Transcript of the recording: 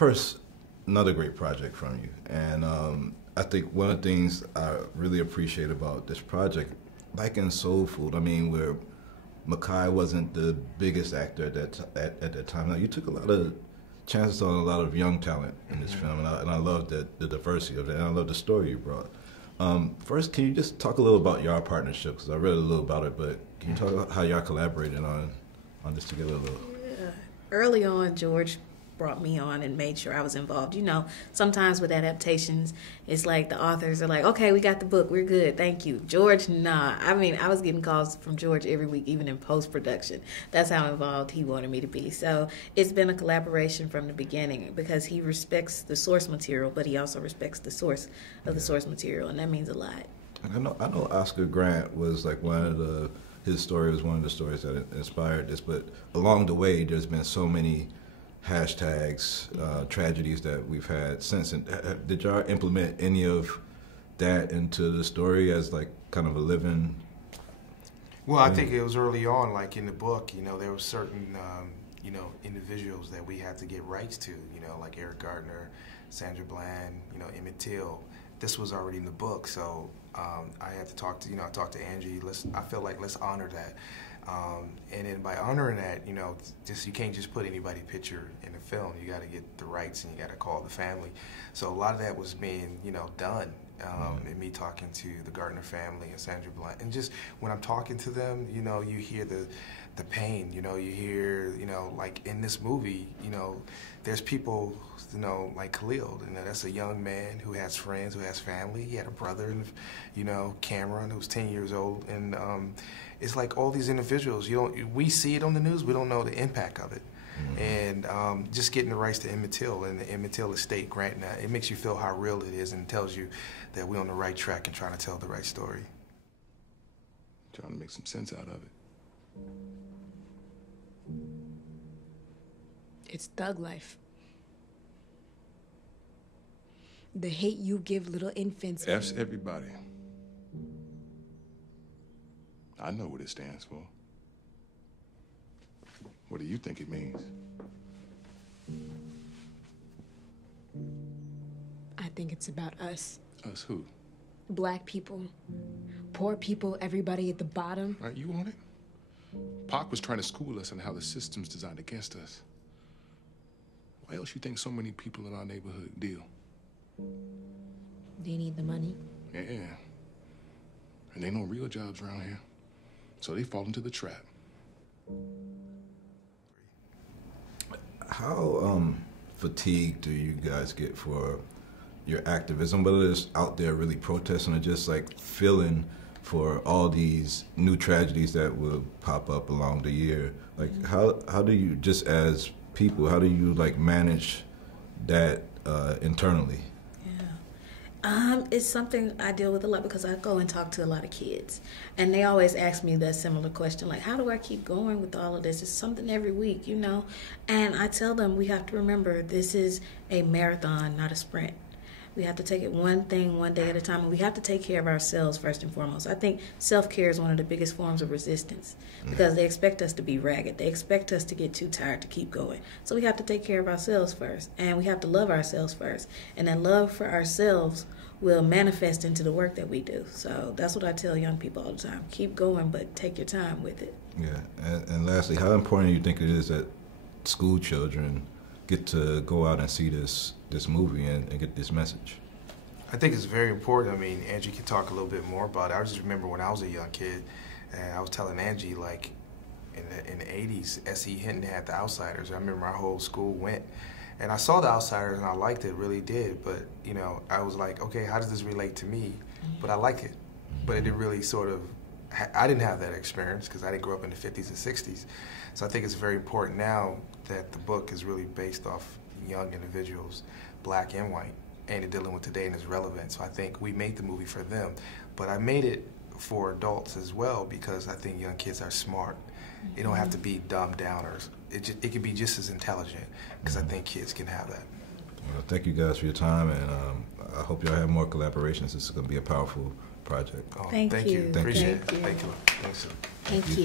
First, another great project from you. And I think one of the things I really appreciate about this project, like in Soul Food, I mean, where Makai wasn't the biggest actor at that time. Now, you took a lot of chances on a lot of young talent in this film, and I love the diversity of it, and I love the story you brought. First, can you just talk a little about your partnership? Because I read a little about it, but can you talk about how y'all collaborated on this together a little? Yeah. Early on, George brought me on and made sure I was involved. You know, sometimes with adaptations, it's like the authors are like, okay, we got the book, we're good, thank you. George, nah. I mean, I was getting calls from George every week, even in post-production. That's how involved he wanted me to be. So it's been a collaboration from the beginning because he respects the source material, but he also respects the source of the source material, and that means a lot. And I know Oscar Grant was like his story was one of the stories that inspired this, but along the way, there's been so many hashtags, tragedies that we've had since. And did y'all implement any of that into the story as like kind of a living? Well, I think it was early on, like in the book, you know, there were certain, you know, individuals that we had to get rights to, you know, like Eric Gardner, Sandra Bland, you know, Emmett Till. This was already in the book, so I had to talk to, I talked to Angie. I feel like let's honor that. And then by honoring that, you know, you can't just put anybody's picture in the film. You got to get the rights and you got to call the family. So a lot of that was being, done. And me talking to the Gardner family and Sandra Blunt. And just when I'm talking to them, you hear the pain, you hear, like in this movie, there's people, like Khalil, that's a young man who has friends, who has family. He had a brother, Cameron, who's 10 years old. And it's like all these individuals, we see it on the news, we don't know the impact of it. And just getting the rights to Emmett Till and the Emmett Till estate granting that, it makes you feel how real it is and tells you that we're on the right track and trying to tell the right story. Trying to make some sense out of it. It's thug life. The hate you give little infants. F's everybody. I know what it stands for. What do you think it means? I think it's about us. Us who? Black people, poor people, everybody at the bottom. Right, you want it? Pac was trying to school us on how the system's designed against us. Why else you think so many people in our neighborhood deal? They need the money. Yeah. And ain't no real jobs around here. So they fall into the trap. How fatigued do you guys get for your activism, whether it's out there really protesting or just like feeling for all these new tragedies that will pop up along the year? Like how do you, just as people, how do you like manage that internally? It's something I deal with a lot because I go and talk to a lot of kids, and they always ask me that similar question, like, how do I keep going with all of this? It's something every week, and I tell them we have to remember this is a marathon, not a sprint. We have to take it one thing, one day at a time, and we have to take care of ourselves first and foremost. I think self-care is one of the biggest forms of resistance because they expect us to be ragged. They expect us to get too tired to keep going. So we have to take care of ourselves first, and we have to love ourselves first. And that love for ourselves will manifest into the work that we do. So that's what I tell young people all the time. Keep going, but take your time with it. Yeah, and lastly, how important do you think it is that school children get to go out and see this movie and get this message? I think it's very important. I mean, Angie can talk a little bit more about it. I just remember when I was a young kid, and I was telling Angie, like, in the 80s, S.E. Hinton had The Outsiders. I remember my whole school went. And I saw The Outsiders, and I liked it, really did. But, I was like, okay, how does this relate to me? But I like it. But it didn't really I didn't have that experience because I didn't grow up in the 50s and 60s. So I think it's very important now that the book is really based off young individuals, black and white, and it's dealing with today and is relevant. So I think we made the movie for them. But I made it for adults as well because I think young kids are smart. It don't have to be dumbed down, or it could be just as intelligent because I think kids can have that. Well, thank you guys for your time, and I hope y'all have more collaborations. This is going to be a powerful project. Thank you. Appreciate it. Thank you. Thanks, sir. Thank you.